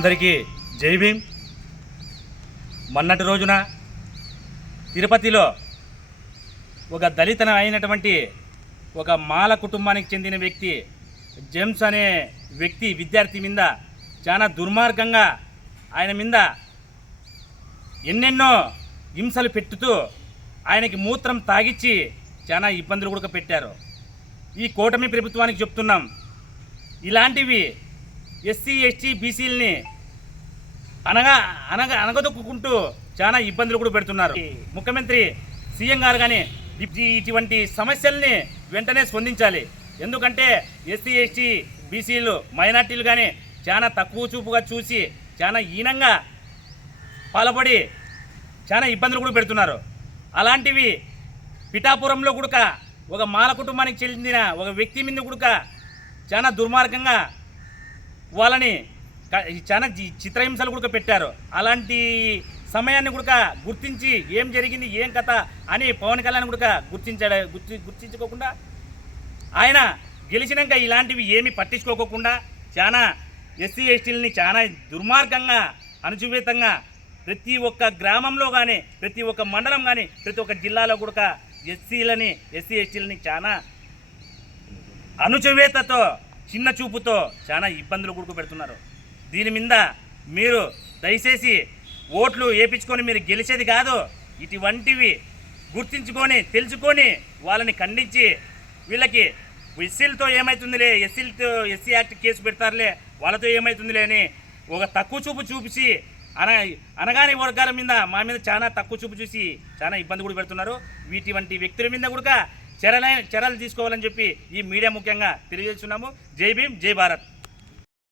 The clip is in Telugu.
అందరికీ జై భీమ్. మొన్నటి రోజున తిరుపతిలో ఒక దళిత అయినటువంటి ఒక మాల కుటుంబానికి చెందిన వ్యక్తి జేమ్స్ అనే వ్యక్తి విద్యార్థి మీద చాలా దుర్మార్గంగా ఆయన మీద ఎన్నెన్నో హింసలు పెట్టుతూ ఆయనకి మూత్రం తాగిచ్చి చాలా ఇబ్బందులు కూడా పెట్టారు. ఈ కూటమి ప్రభుత్వానికి చెప్తున్నాం, ఇలాంటివి ఎస్సీ ఎస్టీ బీసీలని అనగదొక్కుంటూ చాలా ఇబ్బందులు కూడా పెడుతున్నారు. ముఖ్యమంత్రి సీఎం గారు కానీ ఇటువంటి సమస్యల్ని వెంటనే స్పందించాలి. ఎందుకంటే ఎస్సీ ఎస్టీ బీసీలు మైనార్టీలు కానీ చాలా తక్కువ చూపుగా చూసి చాలా హీనంగా పాల్పడి చాలా ఇబ్బందులు కూడా పెడుతున్నారు. అలాంటివి పిఠాపురంలో కూడా ఒక మాల కుటుంబానికి చెందిన ఒక వ్యక్తి మీద కూడా చాలా దుర్మార్గంగా వాళ్ళని చాలా చిత్రహింసలు కూడా పెట్టారు. అలాంటి సమయాన్ని కూడా గుర్తించి ఏం జరిగింది ఏం కథ అని పవన్ కళ్యాణ్ కూడా గుర్తించుకోకుండా ఆయన గెలిచినాక ఇలాంటివి ఏమీ పట్టించుకోకుండా చాలా ఎస్సీ ఎస్టీలని చాలా దుర్మార్గంగా అణచివేతంగా ప్రతి ఒక్క గ్రామంలో కానీ ప్రతి ఒక్క మండలం కానీ ప్రతి ఒక్క జిల్లాలో కూడా ఎస్సీ ఎస్టీలని చాలా అణచివేతతో చిన్న చూపుతో చాలా ఇబ్బందులు కూడా పెడుతున్నారు. దీని మీద మీరు దయచేసి ఓట్లు వేయించుకొని మీరు గెలిచేది కాదు, ఇటువంటివి గుర్తించుకొని తెలుసుకొని వాళ్ళని ఖండించి వీళ్ళకి ఎస్సీలతో ఏమవుతుందిలే, ఎస్సీ యాక్ట్ కేసు పెడతారులే, వాళ్ళతో ఏమవుతుందిలే అని ఒక తక్కువ చూపు చూపించి అనగాని వర్గాల మీద మా మీద చాలా తక్కువ చూపు చూసి చాలా ఇబ్బంది కూడా పెడుతున్నారు. వీటి వ్యక్తుల మీద కూడా చర్యలు తీసుకోవాలని చెప్పి ఈ మీడియా ముఖ్యంగా తెలియజేస్తున్నాము. జై భీమ్, జై భారత్.